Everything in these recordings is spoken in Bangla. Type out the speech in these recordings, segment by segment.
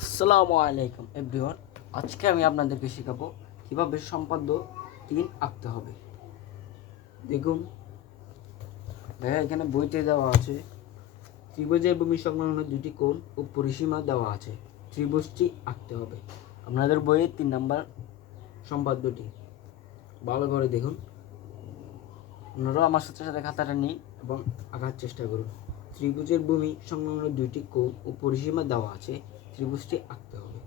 আসসালামু আলাইকুম এভরিওয়ান। আজকে আমি আপনাদেরকে শেখাবো কীভাবে সম্পাদ্য 3 আঁকতে হবে। দেখুন ভাইয়া, এখানে বইতে দেওয়া আছে ত্রিভুজের ভূমি সংলগ্ন দুটি কোণ ও পরিসীমা দেওয়া আছে। ত্রিভুজটি আঁকতে হবে। আপনাদের বইয়ের 3 নম্বর সম্পাদ্যটি ভালো করে দেখুন। আপনারাও আমার সাথে সাথে খাতাটা নিন এবং আঁকার চেষ্টা করুন। ত্রিভুজের ভূমি সংলগ্ন দুইটি কোণ ও পরিসীমা দেওয়া আছে। ত্রিভুজটি আঁকতে হবে।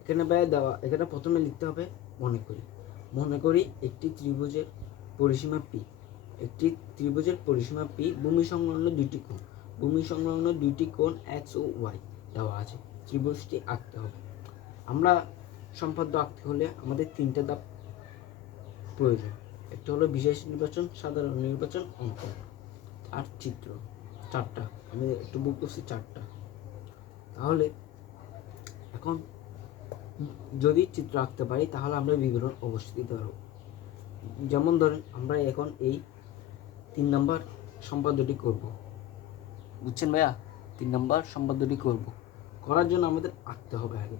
এখানে দেওয়া, এখানে প্রথমে লিখতে হবে মনে করি একটি ত্রিভুজের পরিসীমা পি। একটি ত্রিভুজের পরিসীমা পি, ভূমি সংলগ্ন দুইটি কোণ এক্স ও ওয়াই দেওয়া আছে। ত্রিভুজটি আঁকতে হবে। আমরা সম্পাদ্য আঁকতে হলে আমাদের 3টে ধাপ প্রয়োজন। একটা হলো বিশেষ নির্বাচন, সাধারণ নির্বাচন, অঙ্কন আর চিত্র। 4টা, আমি একটু বুক করছি 4টা। তাহলে এখন যদি চিত্র আঁকতে পারি তাহলে আমরা বিবরণ অবশ্যই দিতে পারবো। যেমন ধরেন আমরা এখন এই 3 নম্বর সম্পাদ্যটি করব। বুঝছেন ভাইয়া? 3 নম্বর সম্পাদ্যটি করব। করার জন্য আমাদের আঁকতে হবে আগে।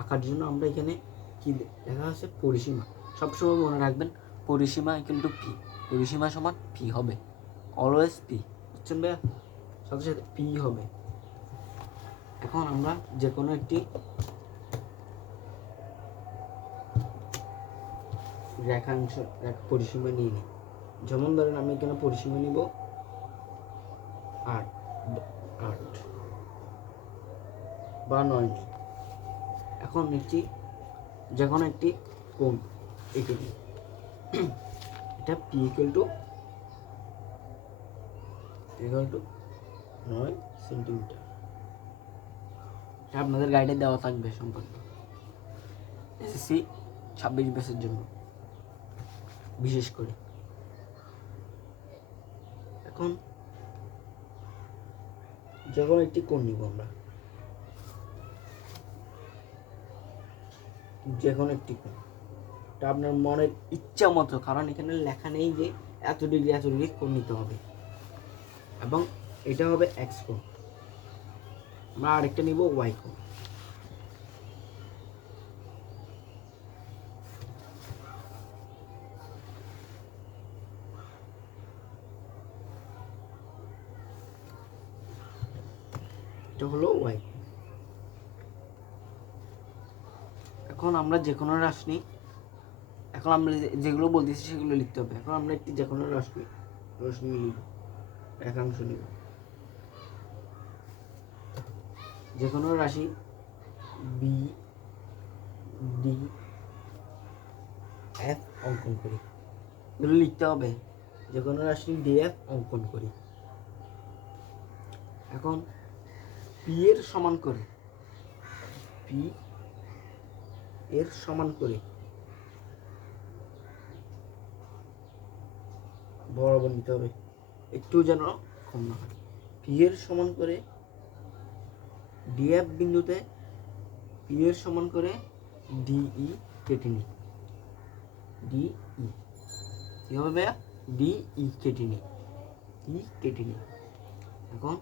আঁকার জন্য আমরা এখানে কি লেখা আছে? পরিসীমা। সবসময় মনে রাখবেন পরিসীমা কিন্তু পি। পরিসীমা সমান পি হবে, অলওয়েজ পি। বুঝছেন ভাইয়া? সাথে সাথে পি হবে। এখন আমরা যে কোনো একটি রেখাংশ পরিসীমা নিয়ে নিই। যেমন ধরেন আমি এখানে পরিসীমা নিব 8 বা 9 নিই। এখন যে কোনো একটি কোণ এঁকে নিই। এটা পি ইকুয়াল টু 9 সেন্টিমিটার। এটা আপনাদের গাইডে দেওয়া থাকবে সম্পর্ক এসএসসি 26 ব্যাচের জন্য বিশেষ করে। এখন যে কোনো একটি কোণ নিব আমরা, যে কোনো একটি কোণ। এটা আপনার মনের ইচ্ছা মতো, কারণ এখানে লেখা নেই যে এত ডিগ্রি কোণ নিতে হবে। এবং এটা হবে এক্স কোণ। আমরা আরেকটা নিব ওয়াই কোণ। এটা হলো ওয়াই। এখন আমরা যে কোনো রাশি, এখন আমরা যেগুলো বলতেছি সেগুলো লিখতে হবে। এখন আমরা একটি যে কোনো রাশি নিব, রেখাংশ নিব। যে কোনো রাশি বি ডি এফ অঙ্কন করি। এগুলো লিখতে হবে। যে কোনো রাশি ডি এফ অঙ্কন করি। এখন পি এর সমান করে বরাবর নিতে হবে, একটু যেন কম না হয়। পি এর সমান করে ডিএফ বিন্দুতে পি এর সমান করে ডিই কেটে নিই। ডিই কি হবে ভাইয়া? ডিই কেটে নিই। এখন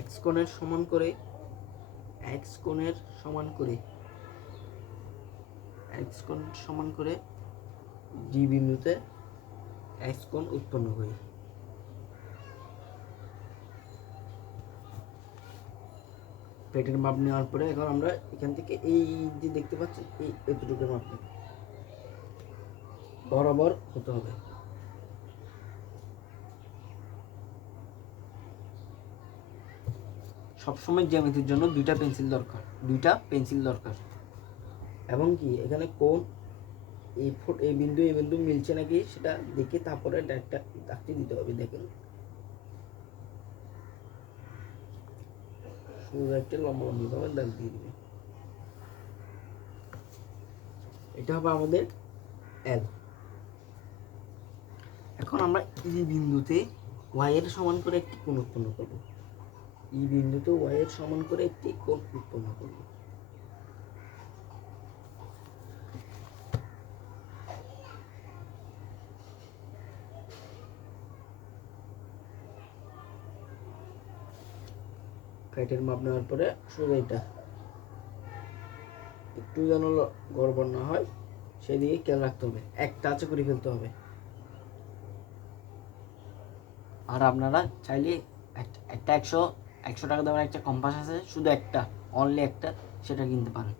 এক্স কোণের সমান করে ডি বিন্দুতে এক্স কোণ উৎপন্ন করি। পেটের মাপ নেওয়ার পরে এখন আমরা এখান থেকে এই যে দেখতে পাচ্ছি এতটুকু মাপ নেব, বরাবর হতে হবে। সবসময় জ্যামিতির জন্য দুইটা পেন্সিল দরকার। এবং কি এখানে কোণ এই বিন্দু মিলছে নাকি সেটা দেখে তারপরে দাগটি দিতে হবে। দেখেন শুরু একটা লম্বাভাবে দাগ দিয়ে দিবে। এটা হবে আমাদের এল। এখন আমরা ই বিন্দুতে ওয়াই এর সমান করে একটি কোণ উৎপন্ন করব। কাইটের মাপ নেওয়ার পরে সোজা এটা একটু যেন গড়বড় না হয় সেদিকে খেয়াল রাখতে হবে, একটা আছে করে ফেলতে হবে। আর আপনারা চাইলে একটা 100 টাকা দামের একটা কম্পাস আছে, শুধু একটা, অনলি একটা, সেটা কিনতে পারেন।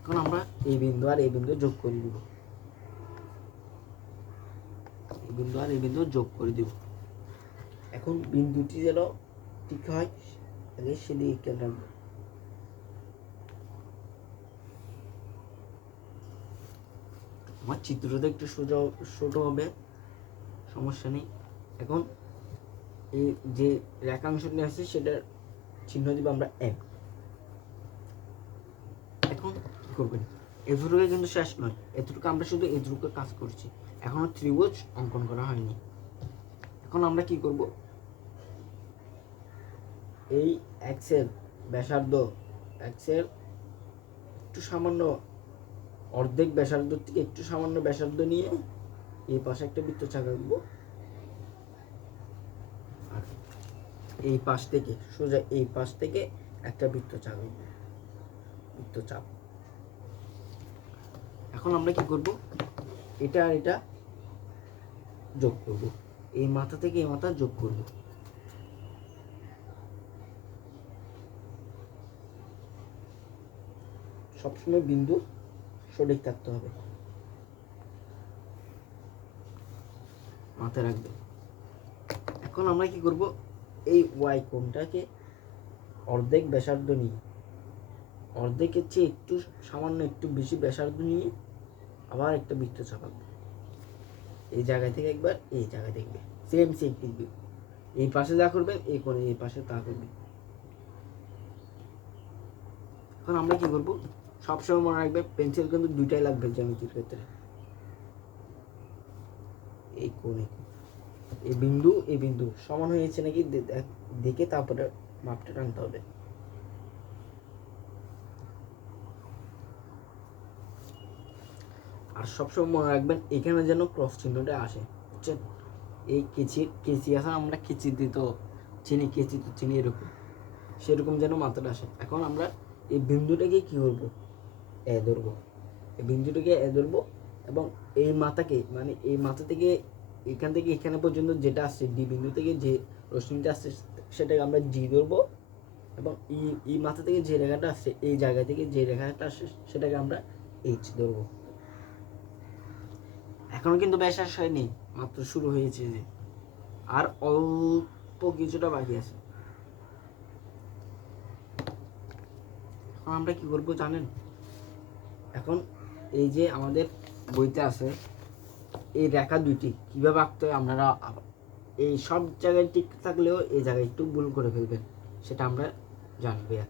এখন আমরা এই বিন্দু আর এই বিন্দু যোগ করে দিব, এই বিন্দু আর এই বিন্দু যোগ করে দিব। এখন বিন্দুটি যেন ঠিক হয় আগে সেদিকে খেয়াল রাখবো। আমার চিত্রটা একটু সোজা ছোট হবে, সমস্যা নেই। এখন এই যে রেখাংশটি আছে সেটার চিহ্ন দিব আমরা M। এখন কি করবেন, এতটুকু কিন্তু শেষ নয়, এতটুকু আমরা শুধু এতটুকু কাজ করছি, এখনো ত্রিভুজ অঙ্কন করা হয়নি। এখন আমরা কি করব, এই এক্সের ব্যাসার্ধ, এক্সের একটু সামান্য অর্ধেক ব্যাসার্ধ থেকে একটু সামান্য ব্যাসার্ধ নিয়ে এই পাশে একটা বৃত্তচাপ আঁকবো। আর এই পাশ থেকে সোজা এই পাশ থেকে একটা বৃত্তচাপ আঁকবো, বৃত্তচাপ। এখন আমরা কি করব, এটা আর এটা যোগ করব, এই মাথা থেকে এই মাথা যোগ করব। সবসময় বিন্দু সঠিক থাকতে হবে, মাথায় রাখবে। এখন আমরা কি করব, এই ওয়াই কোণটাকে অর্ধেক ব্যাসার্ধ নিয়ে, অর্ধেকের চেয়ে একটু সামান্য একটু বেশি ব্যাসার্ধ নিয়ে আবার একটা বৃত্তচাপ আঁকবো। এই জায়গা থেকে একবার, এই জায়গা দেখবে সেম সেম কিন্তু এই পাশে যা করবেন এই কোণে এই পাশে তা করবেন। এখন আমরা কি করব, সবসময় মনে রাখবে পেন্সিল কিন্তু দুইটাই লাগবে জ্যামিতির ক্ষেত্রে। এই কোণে এই বিন্দু সমান হয়েছে নাকি দেখে তারপরে মাপটা টানতে হবে। আর সবসময় মনে রাখবেন এখানে যেন ক্রস চিহ্নটা আসে, বুঝছেন? এই কেচি আছে, আমরা কেচি দিত চিনি, কেচি তো চিনি, এরকম সেরকম যেন মাথাটা আসে। এখন আমরা এই বিন্দুটাকে কি করব, এ ধরবো, এই বিন্দুটাকে এ ধরবো এবং এই মাথাকে, মানে এই মাথা থেকে এখান থেকে এখানে পর্যন্ত যেটা আসছে ডি বিন্দু থেকে যে রশ্মিটা আসছে সেটাকে আমরা জি ধরবো, এবং এই মাথা থেকে যে রেখাটা আসছে এই জায়গা থেকে যে রেখাটা আসছে সেটাকে আমরা এইচ ধরবো। এখনো কিন্তু ব্যাস শেষ হয়নি, মাত্র শুরু হয়েছে, যে আর অল্প কিছুটা বাকি আছে। এখন আমরা কি করব জানেন, এখন এই যে আমাদের বইতে আছে এই রেখা দুইটি কিভাবে আঁকতে হয়, আপনারা এই সব জায়গায় ঠিক থাকলেও এই জায়গায় একটু ভুল করে ফেলবেন, সেটা আমরা জানি ভাইয়া।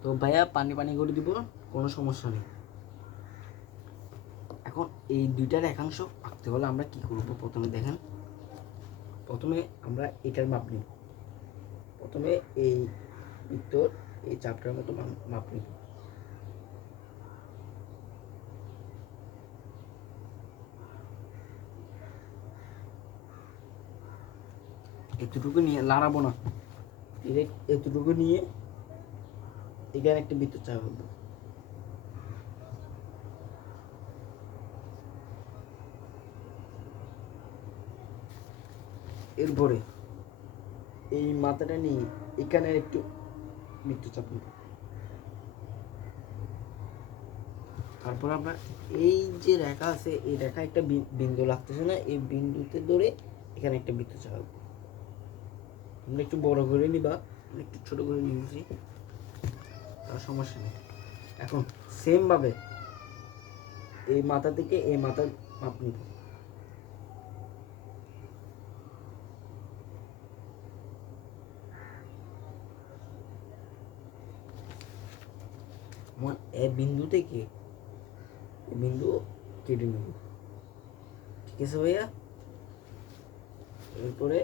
তো ভাইয়া পানি পানি করে দিব, কোনো সমস্যা নেই। এখন এই দুইটা রেখাংশ আঁকতে হলে আমরা কি করব, প্রথমে দেখেন, প্রথমে আমরা এটার মাপ নিব, প্রথমে এই বৃত্তর এই চাপটার মতো মাপ নিব। এতটুকু নিয়ে লাড়াবো না, এতটুকু নিয়ে এখানে একটা বৃত্তচাপ আঁকবো। এরপরে এই মাথাটা নিয়ে এখানে একটু বৃত্তচাপ নেব। তারপর আমরা এই যে রেখা আছে এই রেখা একটা বিন্দু লাগতেছে না, এই বিন্দুতে ধরে এখানে একটা বৃত্তচাপ আঁকবো। আমরা একটু বড় করে নিবা, একটু ছোট করে নিয়েছি, তার সমস্যা নেই। এখন সেম ভাবে এই মাথা থেকে এই মাথার মাপ নিব। এই বিন্দু থেকে এই বিন্দু কেটে নেব, ঠিক আছে ভাইয়া? এরপরে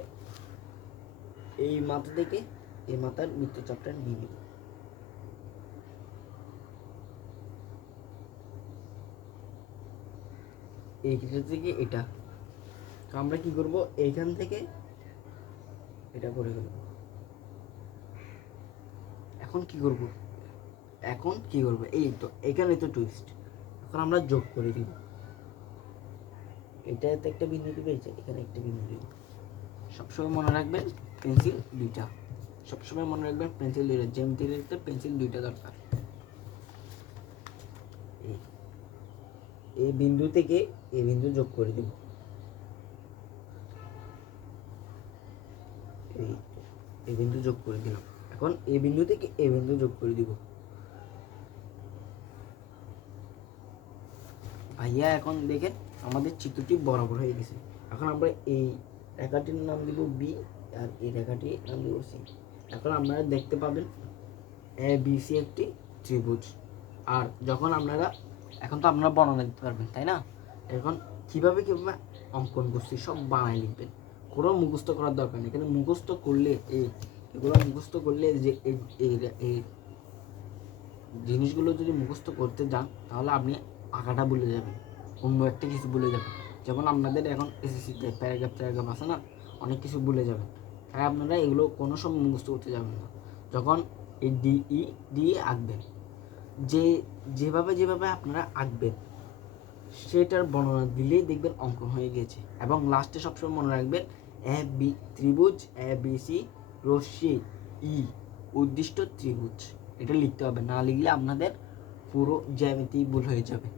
এই মাথা থেকে এই মাথার বৃত্তচাপটা নিয়ে নেব। এইটা থেকে এটা আমরা কি করব, এইখান থেকে এটা করে ফেলব। এখন কি করব, এই তো এখানে তো টুইস্ট। এখন আমরা যোগ করে দিব, এটাতে একটা বিন্দু দিবে, এখানে একটা বিন্দু দিব। সবসময় মনে রাখবেন পেন্সিল দুইটা, সবসময় মনে রাখবেন পেন্সিল দুইটা, জ্যামিতি লিখতে পেন্সিল দুইটা দরকার। এই বিন্দু থেকে এই বিন্দু যোগ করে দিব, এই বিন্দু যোগ করে দিলাম। এখন এই বিন্দু থেকে এই বিন্দু যোগ করে দিব। ভাইয়া এখন দেখেন আমাদের চিত্রটি বরাবর হয়ে গেছে। এখন আমরা এই রেখাটির নাম দিব বি, আর এই রেখাটির নাম দিব সি। এখন আপনারা দেখতে পাবেন এ বি সি একটি ত্রিভুজ। আর যখন আপনারা, এখন তো আপনারা বর্ণনা দিতে পারবেন তাই না? এখন কিভাবে কিভাবে অঙ্কন করছি সব বানায় লিখবেন, কোনো মুখস্থ করার দরকার নেই। এখানে মুখস্থ করলে এগুলো মুখস্থ করলে যে এই জিনিসগুলো যদি মুখস্থ করতে যান তাহলে আপনি আঁকাটা ভুলে যাবেন, অন্য একটা কিছু ভুলে যাবেন। যেমন আপনাদের এখন এসএসসিতে প্যারাগ্রাফ আছে না, অনেক কিছু ভুলে যাবেন। তাই আপনারা এগুলো কোনো সময় মুখস্থ করতে যাবেন না। যখন এই দিয়ে আঁকবেন, যেভাবে আপনারা আঁকবেন সেটার বর্ণনা দিলেই দেখবেন অঙ্কন হয়ে গেছে। এবং লাস্টে সবসময় মনে রাখবেন ত্রিভুজ এ বি সি রশ্মি ই উদ্দিষ্ট ত্রিভুজ, এটা লিখতে হবে। না লিখলে আপনাদের পুরো জ্যামিতি ভুল হয়ে যাবে।